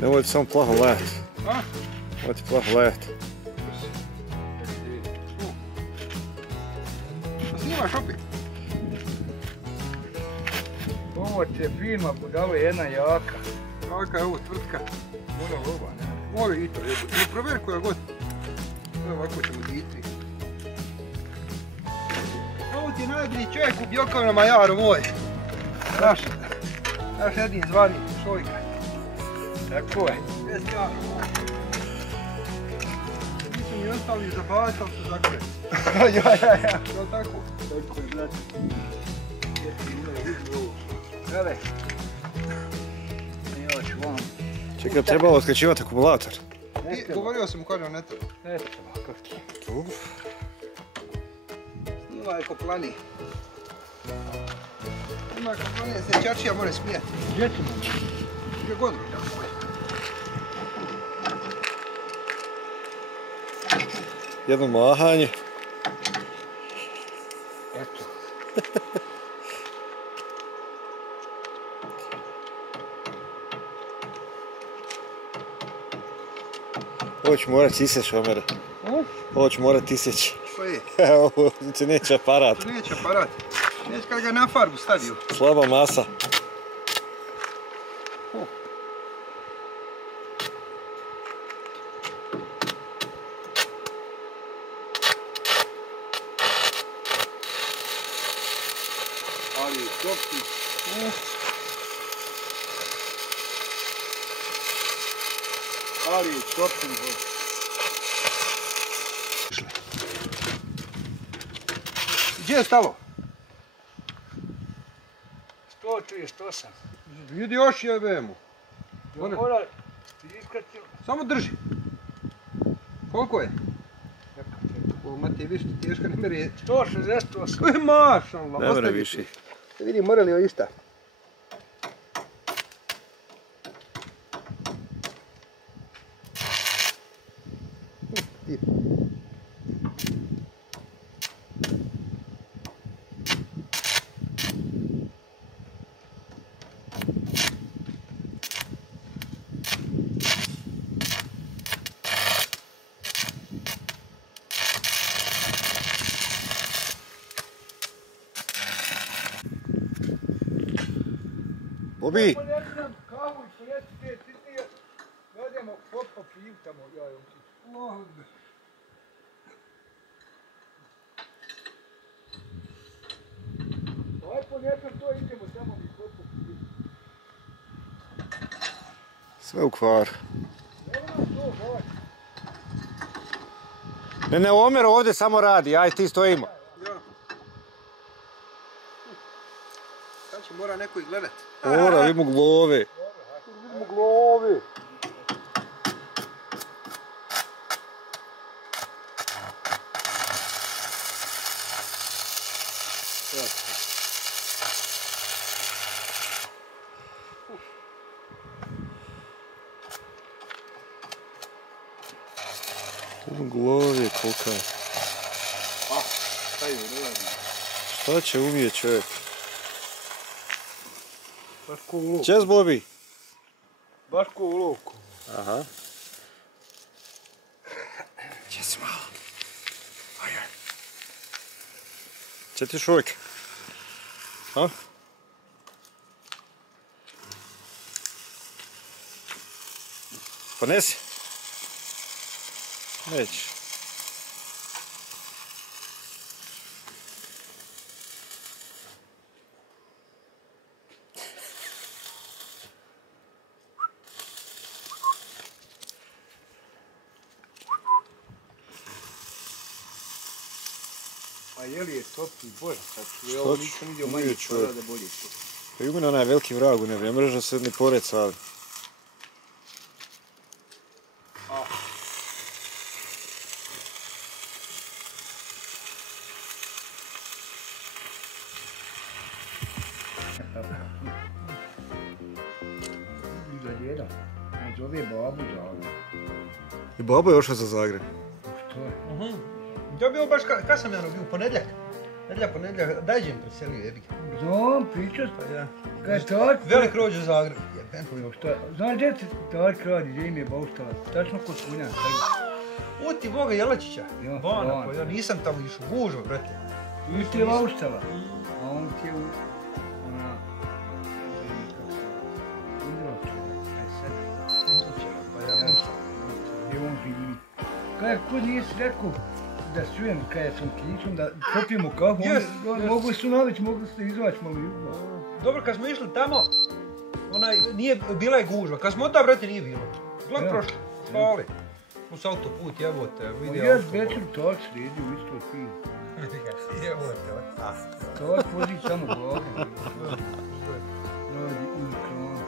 Nemojte samo plaho lejat. Nemojte plaho lejat. Snimaš opet? Ovo ti je firma, budalo je jedna jaka. Jaka je ovo tvrtka. Mora loba, ne? Mora i to, jebo. I proveri koja god. Ovo ovako ćemo diti. Ovo ti je najbolji čovjek u Bjokovnama, Jaro moj. Naš jedin zvani Šojka. Tako je. Bez Jaro moj. Nisu mi ostali zabavati, ali su zakre. Ja. To tako? Tako je, znači. Gledaj. Još vam. Čekaj, trebalo otkrećivati akumulator. Govorio sam u korijom netu. Eto ovako. Snima je koplani. Snima je koplani, se Čačija more smijeti. Gdje ćemo? Gdje god mi tako je. Jedno mahanje. Eto. Ovo ću morat isjeći, Omere. Ovo ću morat isjeći. Što je? Ovo ti neće aparat. To neće aparat. Neće kad ga na farbu stavio. Slaba masa. Ali topki. Ali topki. Gdje je stalo? 138. Vidi još jebemo. Mora iskati. Samo drži. Koliko je? Ovo mati je više teška, ne meri. 168. Mašallah. Ne mre više. Vidi, morali joj ista. Bobi! Ponekam kavu i poneti te citije. Odemo po piv tamo, ja joj ti. Aj ponekam to idemo tamo mi po piv. Sve u kvaru. Nema to, boj. Ne, Omer ovdje samo radi, aj ti stojimo. Ja. Sad će mora neko i gledat. Mora, vidimo glove. Vidimo glove. Vidimo glove, kolika je. Staju, ne radi. Šta će umije čovjek? Baš ko u lovku. Čez, Bobi? Baš ko u lovku. Aha. Čez malo. Ajaj. Če ti šujke? Ha? Ponesi? Neće. A je li je topki bolje? Što Ovo ću? nisam vidio Nije manje čovjek. da bolje to. Pa i u mene onaj veliki vrag u nebi, ne mreža se ni pored sali. Za djeda. On zove babu za ovo. I babo je ošao za Zagreb. Što je? To je bilo baš, kad sam ja bio, ponedljak. Ponedljak, Dajđen preselio, jebi ga. Znam, pričat. Pa ja. Kaj tako? Velik rođe u Zagrebu, jebi Znaš gdje ti Darka radi, gdje im je bauštala? Tačno kod Kunjana. Uti Boga Jelačića. Ja, Bana, Bana. pa ja nisam tamo išao, gužva, brate. I ti je bauštala. A on ti je u... Ona... Gdje on živi. Kaj, kud nisi rekao da sujem kaj sam kičom, da popijemo kafu, mogu su navići, mogu se izvaći malo jugo. Dobro, kad smo išli tamo, nije, bila je gužva. Kad smo od ta, brate, nije bilo. Gled prošlo, spali. Uz autoput, jebote, vidi Jes večer tak sredi u istoj pivu. Jebote, Tak vozi samo glavom. Radi i kronu.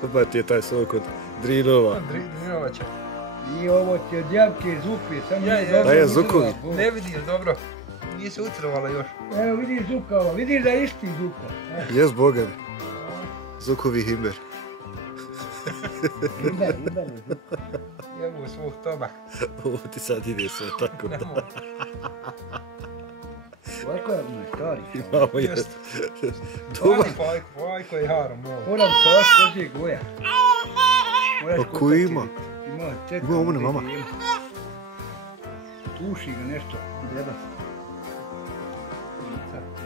Dobar ti je taj sok od Drinova. Drinovača. I ovo ti od Javke Zupije, samo Ja, nije ja. dobro. Da je Zukovi. Ne vidiš, dobro. Nije se ucrvala još. Evo vidiš Zukava, vidiš da je isti Zuka. Jes Boga mi. Zukovi himber. Ibar je Zuka. Jebu svog Toma. Ovo ti sad ide sve tako da. Ovako je moj stari. Imamo jes. Dobar. Vajko je harom ovo. Moram taš kođe goja. A koji ima? Ima teta. Ima ovo ne mama. Tuši ga nešto, deda.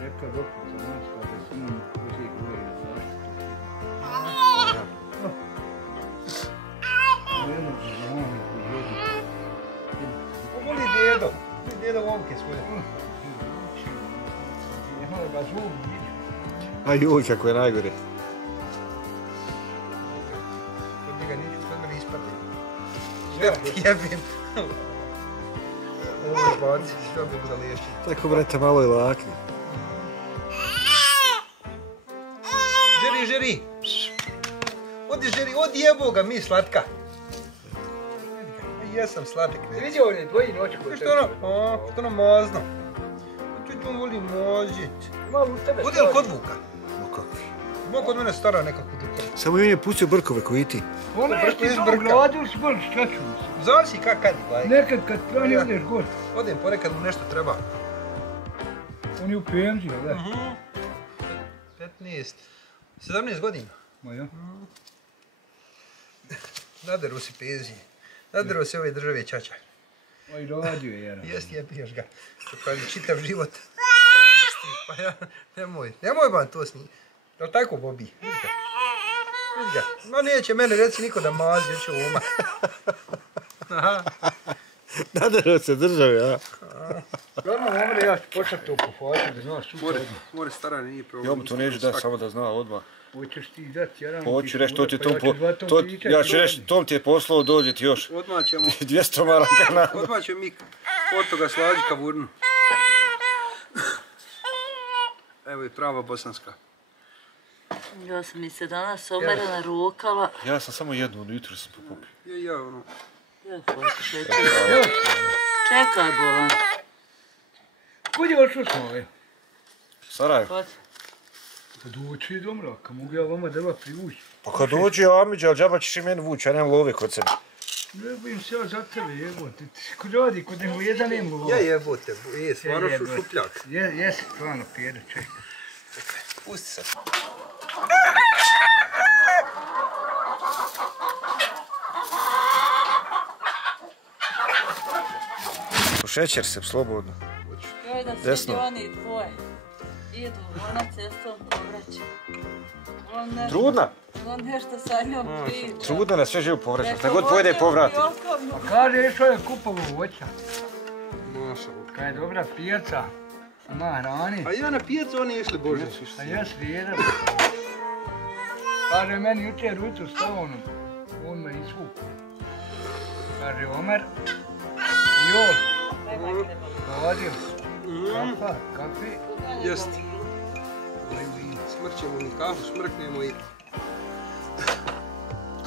Rekao doktor za nas kada se imam kođe goja ili zašto. Voli dedo. Dedo momke svoje. A joj, kako je najgore. Kod njega neću, kod mene ispadne. Sve ti jebim. Ovo je baci, što bi mu da liješći. Tako, brate, malo je lakni. Žeri. Odi žeri, odi jebo ga mi slatka. Jesam sladak. Vidio on je dvoji noći koji Što ono mazno. Čuć on voli mazit. Malo u tebe. Odi li kod Vuka? No kakvi. Ima kod mene stara nekako duka. Samo im je pustio brkove koji i ti. Ona je ti dobro gladio s bolj štaču. Zavisi kad baj. Nekad kad prani odeš god. Odem ponekad mu nešto treba. On je u penziji, da? 15, 17 godina. Ma ja. Naderu si penzije. Naderu se ove države čača. Oj, radio je jedan. Jesi, jebiješ ga. Kaže, čitav život. Pa ja, nemoj ban to sniji. Jel' tako, Bobi? Vidi ga. Ma neće mene reci niko da mazi, ja ću uma. Nadero se države, a? Glavno, omre, ja ću početi to pohvatiti, da znaš sutra odmah. More stara nije problem. Ja mu to neću dati, samo da zna odmah. Hoćeš ti dati jedan... Hoću reći, to ti je ja ću reći, Tom ti je poslao, dođe ti još Odmah ćemo... 200 maraka na... Odmah ćemo mi od toga slađi kavurnu. Evo je prava bosanska. Ja sam mi se danas omerena rukala. Ja sam samo jednu, jutro sam pokupio. Ja, ono... Ja hoću čekaj, bolan. Kud je očeo smo ove? Sarajevo. Kod? Pa doći do mraka, mogu ja vama drva privući. Pa kad dođe Amiđa, ali džaba ćeš i meni vući, ja nemam love kod sebe. Ne bojim se ja za tebe, jebote. Kod radi, kod nego jedan nema lova. Ja jebote, stvarno šupljak. Jesi, stvarno pjede, čekaj. Pusti se. Šećer se, slobodno. Joj da Desno. svi oni dvoje. Idu, ona cestom povraća. Trudna? On nešto sa njom priča. Trudna na sve živo povraća, šta god pojede povrati. Kaže, išao je kupovo voća. Mašalo. Kaj je dobra pijaca. Ima hrani. A ja na pijacu oni išli Bože. A ja slijedam. Kaže, meni jučer ujutro stao ono. On me izvuku. Kaže, Omer. Jol. Dovadio. Kafa, kafe. Jest. Smrćemo mi kafu, smrknemo i...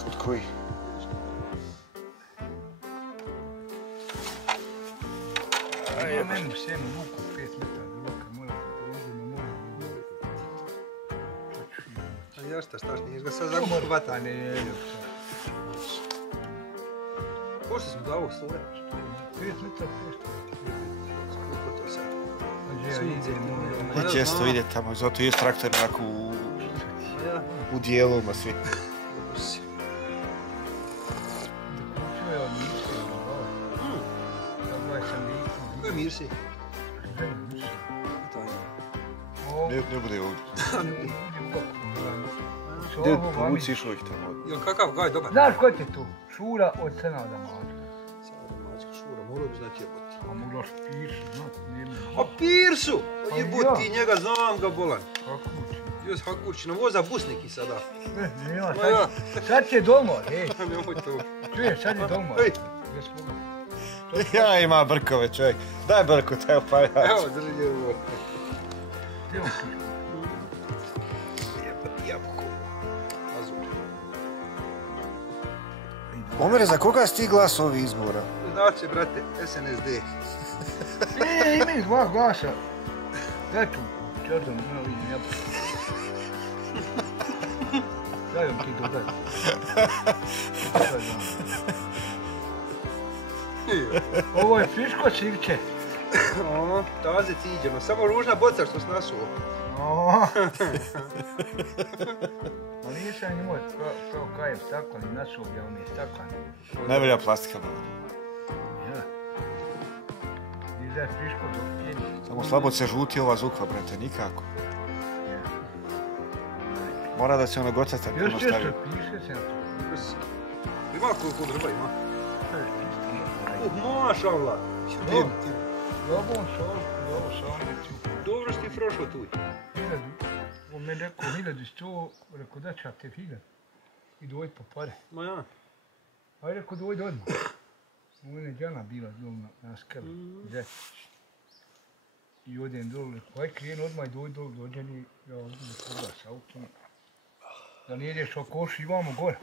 Od koji? Ja meni u sjenu vuku 5 metara duboka, moram da prolazimo, moram da A ja šta niješ ga sad zakupo hvata. Pa ne, Pošto smo do ovog stule? 5 metara, 5 metara. Skupo to sad. Ja često ide tamo, zato je traktor onako u dijelovima svi. Ko je Mirsi? Ne bude ovdje. Gdje povuci išlo ih tamo? Jel kakav gaj dobar? Znaš ko ti tu? Šura od Senada Mačka. Mačka Šura, morao bi znati jeboti. A moraš Pirsu, znat, nema. A Pirsu! Jeboti, njega znam ga bolan. Hakući. Jos Hakućina, voza bus neki sada. Nema, Ma ja. sad će doma, ej. Nemoj to. Čuješ, sad je doma. Ej. Ja ima brkove čovjek. Daj brku, evo pa ja. Evo, drži je ovo. Evo kišku. Jebati jabuku. Azur. Omere, za koga si ti glas ovih izbora? Znači, brate, SNSD. Imaju dva glasa. Daj tu, čerdom, ne vidim, jabuku. Daj vam ti dodaj. Ovo je friško sivče. O, taze ciđeno, samo ružna boca što s nasuo. Ma nisam imao pravo kajem staklan i nasuo gdje on je staklan. Najbolja plastika bila. Ja. I da je friško dok pjeni. Samo slabo se žuti ova zukva, brate, nikako. Mora da se ono gocata puno Još stavio. često piše se na to. Ima koliko drva ima? Maša Allah. Dobro on šal, dobro šal neću. Dobro što ti prošlo tu. 1000. On me rekao 1100, rekao da ću te 1000. I dojď po pare. Ma ja. Aj rekao dojď odmah. Ovo je Đana bila dol na skelu. I odem dol, rekao aj krenu odmah i dojď dol, dođem i ja odmah koga s autom. Da ne ideš oko oši, imamo gore.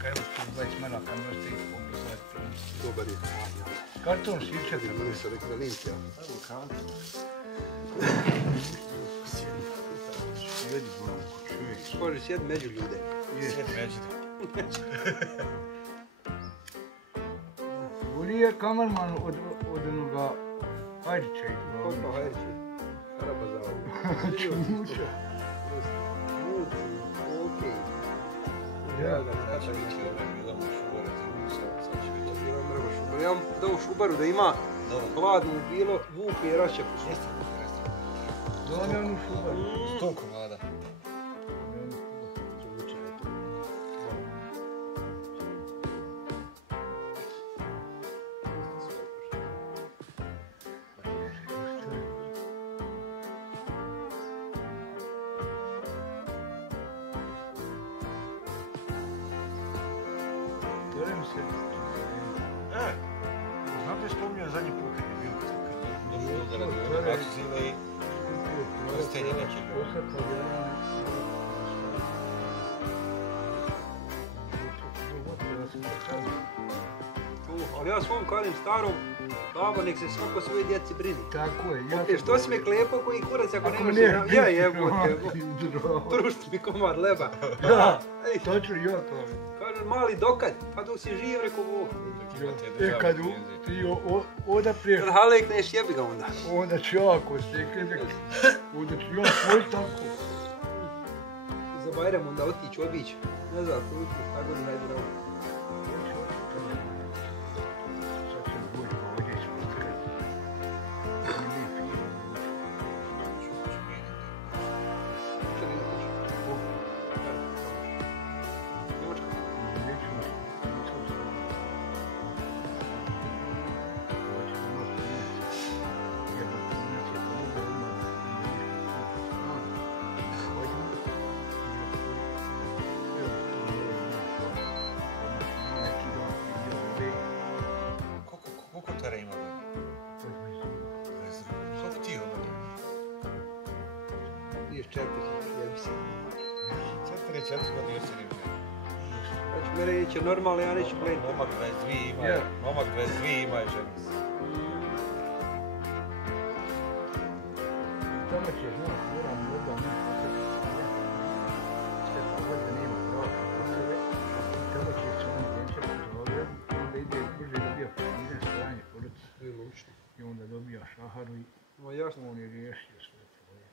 Kaj evo tu 20 maraka, možete ih popisati. Dobar je. Karton svičete. Meni se rekao Olimpija. Sjedi, bro, čovjek. Može sjedi među ljude. Sjedi među. Bolji je kamerman od onoga Hajdića. Koliko Hajdića? Harabazavu. Čumuća. Okej. Ja. Sad će biti idemo šubare, sad će biti. Ja vam dao šubaru da ima hladno bilo, vuke i rašće po šubaru. Dole onu šubaru. 100 komada. Znate što mi je zadnji put kad je bio došlo da radi ove baksile i prstenje nečega. Ali ja svom kalim starom, babo nek se svako svoje djeci brini. Tako je. Okej, što si me klepo koji kurac ako nemaš ne, jedna... Ja jebote, Dravo. prušti mi komad leba. Da, Ej, točno ja to. kažem mali dokad, pa dok si živ rekao ovo. Kad ti oda prije, Kad halekneš jebi ga onda. onda ću ja ako stekne, onda ću ja svoj tako. Za Bajram onda otići, obići. Ne znam, koliko šta godina hajde na ovo. Sad ću boj, pa ovdje ću potreti. Koliko tara ima? Koliko ti ovo? 34, jebi se. 4 godine još se ne vidi. Znači, mene neće normalno, ja neću pleniti. Momak 22 ima, momak 22 ima i žena. Tamo će znat, moram možda mi posjeti. Sve pa godina nema prava potrebe. Tamo će se on dječak u Zagrebu, onda ide brže da bio 13 stranje poruci. I onda onda dobija šaharu i Ma jasno. on je riješio sve tvoje.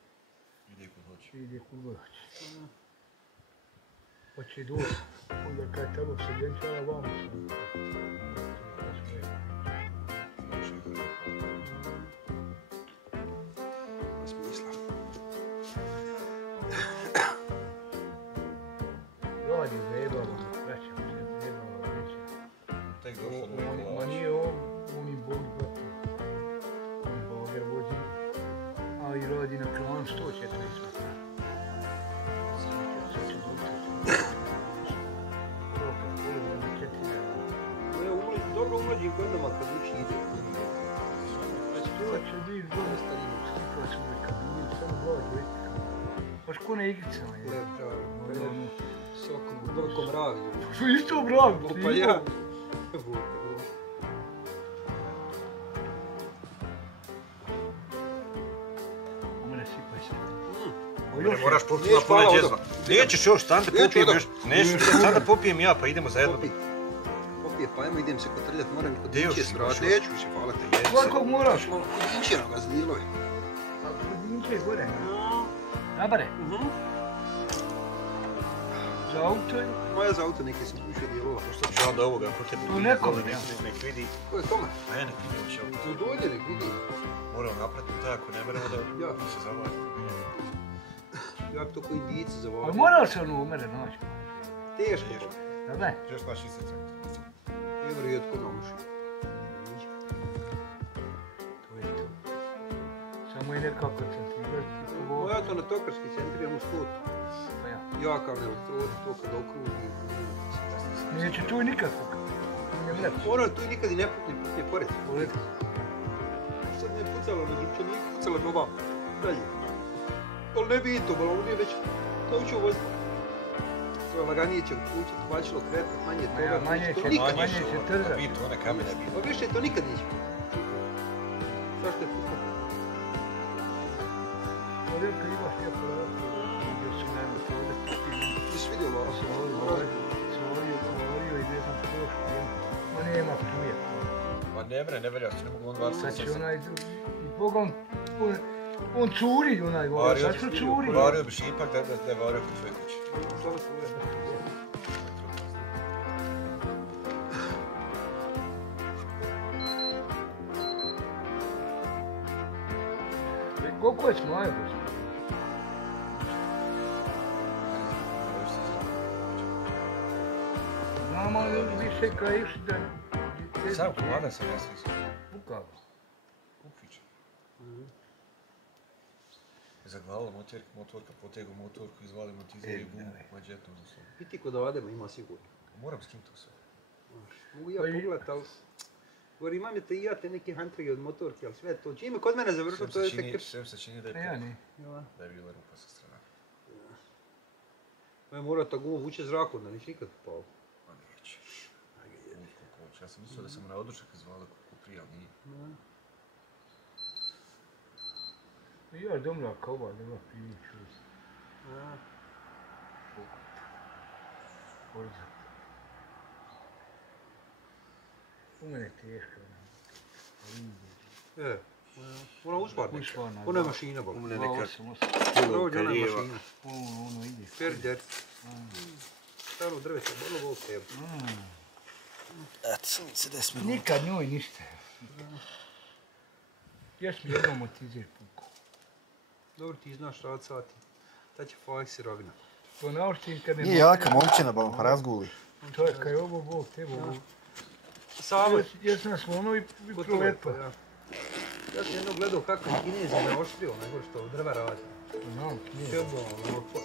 Ide kod hoće. Ide kud god hoće. Hoće doći, onda kad tamo se vjenčala vamo sam. Smisla. Radi zajebalo, vraćamo se, zajebalo neće. Tek došlo do Ma kolača. nije on i Bog vrti. On Boga vozi, a i radi na klanu 140 metara. Sad će doći. To kad polovo na 4 dana. Ne, dobro umlađim godinama kad uči ide. To će biti dobro stavljeno, slika ćemo i kabinet, samo glava dvojka. Baš ko na igricama je. Lep, pravi. Sokom, vrkom ravlju. Su isto bravo, Pa ja. U mene sipaj se. Ne moraš popiti Neš, na pune hvala, džezva. Nećeš još, stan da popijem još. Neću, sad da popijem ja, pa idemo zajedno. Popije, pa ajmo idem se kotrljat, moram i kod Gdje još Dinče imaš svrati. još? Neću više, hvala te. Svakog moraš. Još malo kod Dinčinoga zdilove. A Dinče je gore. Nabare. Za auto je. Moja za auto neke sam više dijelova. Što ću onda ovoga kod tebe? Tu nekome, ja. Nek vidi. Ko je tome? A ja nek vidi hoće ovo. Tu dođe, nek vidi. Moramo napratiti tako, ne moramo Ja. da se zavati. Jak to koji dici za Ali vodu. morao se ono umere naći. Teško. Da daj. Još naš isecak. Evo rijetko nomuši. To je to. Samo je nekako centrirati. Moja to na tokarski centri, imam u stotu. Pa ja. Jaka na elektrodi, to kad okruži. Neće tu nikako. Ne mreć. Ono tu nikad i ne putne pored. Pored. Sad ne je pucalo na Dinčanik, pucalo na ovam. Dalje. Ali ne bi i to, ali on je već naučio voziti. To je laganije će učiti, bačilo kretat, manje Ma ja, toga. manje to će- nikad manje neće. će trzati. Biti one kamene Pa bilo. više to nikad neće. Zašto je pucalo? Ovdje kad imaš lijepo ovako, gdje su najmo ovdje. Ti si vidio ovo? Se otvorio i ne znam što još. Ma nema pluje. Ma ne velja, ne mogu on variti. Sad će onaj drugi. I Boga on curi onaj govor. Sad što curi. Vario biš ipak da je vario kod tvoje kuće. Samo svoje. Koliko je smaja gospod? Znam, ali više kad išli da... Sam komada sam ja svi. Ukao. Kupić. Zaglavila motorka, potegu motorku, izvali montizer i gumu, mađetom za sobom. I ti kod Adema ima sigurno. Moram s kim to sve. Mogu ja pogledat, ali... Govori, imam je te i ja te neke hantrige od motorke, ali sve to. Čime kod mene završilo, to je tek krš. Sve se čini da je Ja ne. da je bila rupa sa strane. Ma je morao ta guma vuče zrakom, da neće nikad pao. Ma neće. Ja sam mislio da sam na odručak izvala kuprija, ali nije. Ja domla kova, nema priču. Korza. U mene teško. Ona uzbarne. Ušvarna. Ona je mašina, bol. Umne neka Ona je rijeva. mašina. Ono ide. Perđer. Staro drveće, bolno bol tebe. Eto, sam se 10 minuta. Nikad njoj ništa. Još mi jednom motizer puku. Dobro, ti znaš rad sati. Ta će fajk si rogna. To naučim kad me... Nije jaka momčina, ba vam razguli. To je kad je ovo Bog, te Bog. Samo Ja sam slono i prolepo. Ja sam jedno gledao kako je Kinez naoštrio, nego što od drva radi. Znam, nije.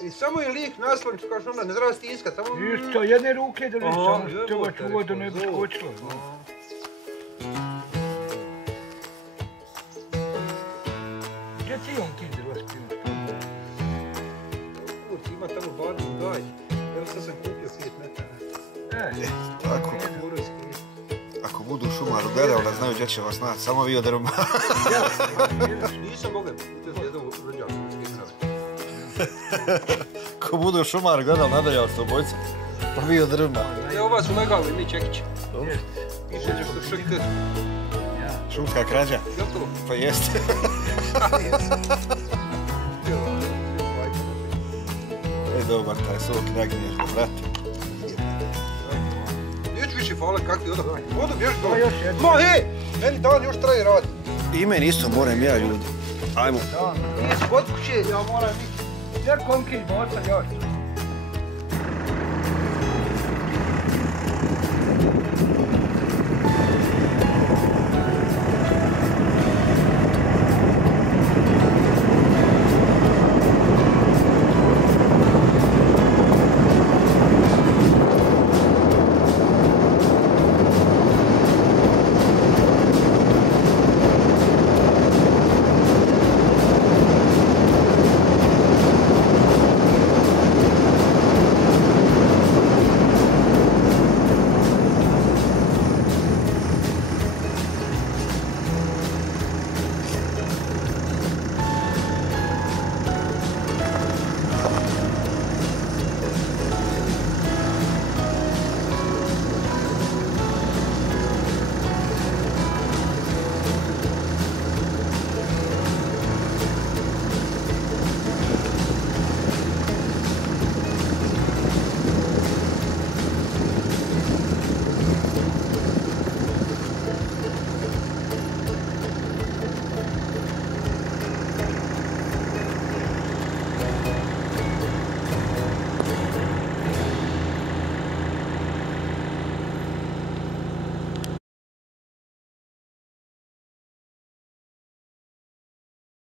I samo je lik naslon, kaš onda, ne zna stiskat, samo... Isto, jedne ruke da ne samo jebote, treba čuvat da ne bi zov. skočilo. Gdje ti on ti drva spio? Kurci, ima tamo barnu gaj. Evo sad sam kupio 5 metara. Tako, Morao iskrišiti. ako budu u šumaru gledali da znaju gdje će vas naći, samo vi od drma. Nisam bogat, to je jedan rođak. Ako budu u šumaru gledali, nadajali ste obojce, pa vi od drma. Evo ova su legalni, mi čekići. Jeste. Piše nešto šk. Ja. Šumska krađa. Jel to? Pa jeste. E, dobar taj sok, naginješ ga, brate. Neću više fale, kak ti onda? Vodu bježi To dole. još jedno. Ma he, meni dan još traje radi. I meni isto moram ja, ljudi. Ajmo. Da, Nije kod kuće. ja moram biti. Gdje komkić boca još?